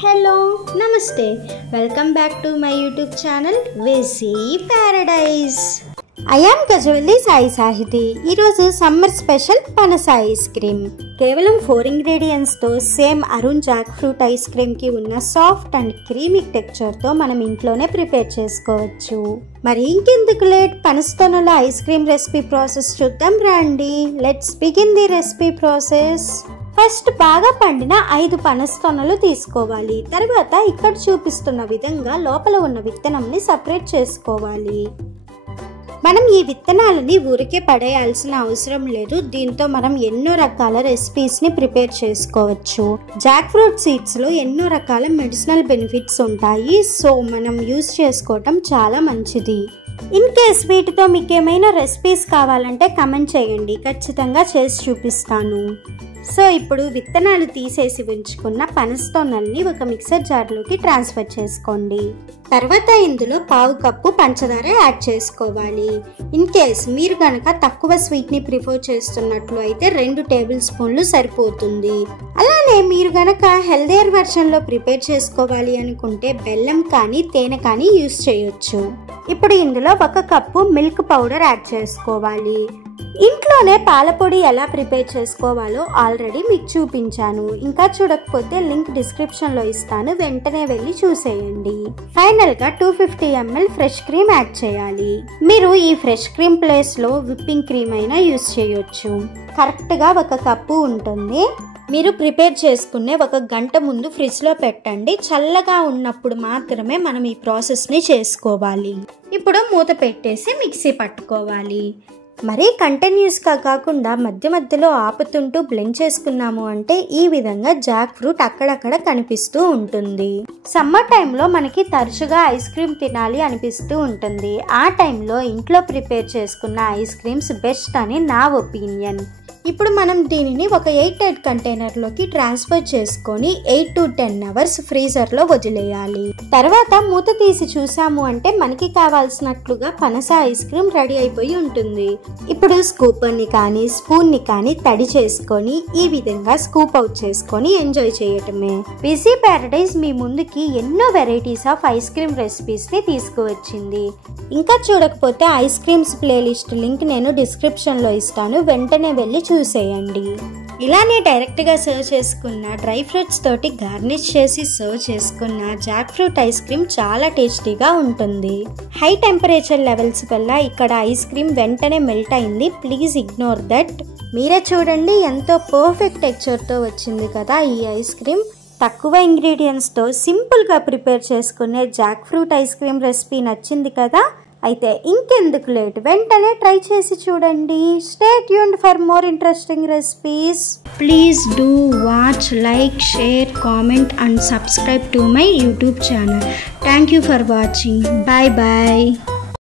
Hello, Namaste. Welcome back to my YouTube channel Vesi Paradise. I am Gajavalli Sai Sahiti. ఈరోజు summer special పనస ice cream. కేవలం 4 ingredients తో same Arun Jack fruit ice cream కి ఉన్న soft and creamy texture తో మనం ఇంట్లోనే prepare చేసుకోవచ్చు. మరి ఇంకెందుకు లేట్, పనసతోనల ఐస్ క్రీమ్ రెసిపీ ప్రాసెస్ చూద్దాం రండి. Let's begin the recipe process. First బాగా పండిన 5 పనసతొనలు తీసుకోవాలి. తర్వాత ఇక్కడ చూపిస్తున్న విధంగా లోపల ఉన్న విత్తనంని సపరేట్ చేసుకోవాలి. మనం ఈ విత్తనాలని ఊరికే పడేయాల్సిన అవసరం లేదు. దీంతో మనం ఎన్నో రకాల రెసిపీస్ని ప్రిపేర్ చేసుకోవచ్చు. జాక్ ఫ్రూట్ సీడ్స్లో ఎన్నో రకాల మెడిసినల్ బెనిఫిట్స్ ఉంటాయి. సో మనం యూజ్ చేసుకోవటం చాలా మంచిది. ఇన్ కేస్ వీటితో మీకు ఏమైనా రెసిపీస్ కావాలంటే కమెంట్ చేయండి, ఖచ్చితంగా చేసి చూపిస్తాను. సో ఇప్పుడు విత్తనాలు తీసేసి ఉంచుకున్న పనసతొనల్ని ఒక మిక్సర్ జార్లోకి ట్రాన్స్ఫర్ చేసుకోండి. తర్వాత ఇందులో 1/2 కప్పు పంచదార యాడ్ చేసుకోవాలి. ఇన్ కేస్ మీరు కనుక తక్కువ స్వీట్ని ప్రిఫర్ చేస్తున్నట్లు అయితే 2 టేబుల్ స్పూన్లు సరిపోతుంది. అలానే మీరు కనుక హెల్దియర్ వెర్షన్లో ప్రిపేర్ చేసుకోవాలి అనుకుంటే బెల్లం కానీ తేనె కానీ యూస్ చేయొచ్చు. ఇప్పుడు ఇందులో 1 కప్పు మిల్క్ పౌడర్ యాడ్ చేసుకోవాలి. ఇంట్లోనే పాలపొడి ఎలా ప్రిపేర్ చేసుకోవాలో ఆల్రెడీ మీకు చూపించాను. ఇంకా చూడకపోతే లింక్ డిస్క్రిప్షన్లో ఇస్తాను, వెంటనే వెళ్ళి చూసేయండి. ఫైనల్గా 250 ml ఫ్రెష్ క్రీమ్ యాడ్ చేయాలి. మీరు ఈ ఫ్రెష్ క్రీమ్ ప్లేస్లో విప్పింగ్ క్రీమ్ అయినా యూస్ చేయొచ్చు. కరెక్ట్గా 1 కప్పు ఉంటుంది. మీరు ప్రిపేర్ చేసుకునే 1 గంట ముందు ఫ్రిడ్జ్లో పెట్టండి. చల్లగా ఉన్నప్పుడు మాత్రమే మనం ఈ ప్రాసెస్ని చేసుకోవాలి. ఇప్పుడు మూత పెట్టేసి మిక్సీ పట్టుకోవాలి. మరీ కంటిన్యూస్గా కాకుండా మధ్య మధ్యలో ఆపుతుంటూ బ్లెండ్ చేసుకున్నాము అంటే ఈ విధంగా జాక్ ఫ్రూట్ అక్కడక్కడ కనిపిస్తూ ఉంటుంది. సమ్మర్ టైంలో మనకి తరచుగా ఐస్ క్రీమ్ తినాలి అనిపిస్తూ ఉంటుంది. ఆ టైంలో ఇంట్లో ప్రిపేర్ చేసుకున్న ఐస్ క్రీమ్స్ బెస్ట్ అని నా ఒపీనియన్. ఇప్పుడు మనం దీనిని ఒక ఎయిర్ టైట్ కంటైనర్లోకి ట్రాన్స్ఫర్ చేసుకొని 8 to 10 hours ఫ్రీజర్లో వదిలేయాలి. తర్వాత మూత తీసి చూసాము అంటే మనకి కావాల్సినట్లుగా పనస ఐస్ క్రీమ్ రెడీ అయిపోయి ఉంటుంది. ఇప్పుడు స్కూపర్ని కానీ స్పూన్ని కానీ తడి చేసుకొని ఈ విధంగా స్కూప్ అవుట్ చేసుకొని ఎంజాయ్ చేయటమే. వెసి పారడైజ్ మీ ముందుకి ఎన్నో వెరైటీస్ ఆఫ్ ఐస్ క్రీమ్ రెసిపీస్ని తీసుకువచ్చింది. ఇంకా చూడకపోతే ఐస్ క్రీమ్స్ ప్లేలిస్ట్ లింక్ నేను డిస్క్రిప్షన్లో ఇస్తాను, వెంటనే వెళ్ళి చూసేయండి. ఇలానే డైరెక్ట్గా సర్వ్ చేసుకున్న డ్రై ఫ్రూట్స్ తోటి గార్నిష్ చేసి సర్వ్ చేసుకున్న జాక్ ఫ్రూట్ ఐస్ క్రీమ్ చాలా టేస్టీగా ఉంటుంది. హై టెంపరేచర్ లెవెల్స్ వల్ల ఇక్కడ ఐస్ క్రీమ్ వెంటనే మెల్ట్ అయింది. Please ignore that. మీరే చూడండి ఎంతో పర్ఫెక్ట్ టెక్స్చర్తో వచ్చింది కదా ఈ ఐస్ క్రీమ్. తక్కువ ఇంగ్రీడియంట్స్తో సింపుల్గా ప్రిపేర్ చేసుకునే jack fruit ice cream recipe నచ్చింది కదా? అయితే ఇంకెందుకు లేట్, వెంటనే ట్రై చేసి చూడండి. Stay tuned for more interesting recipes. Please do watch, like, share, comment and subscribe to my YouTube channel. Thank you for watching. Bye bye.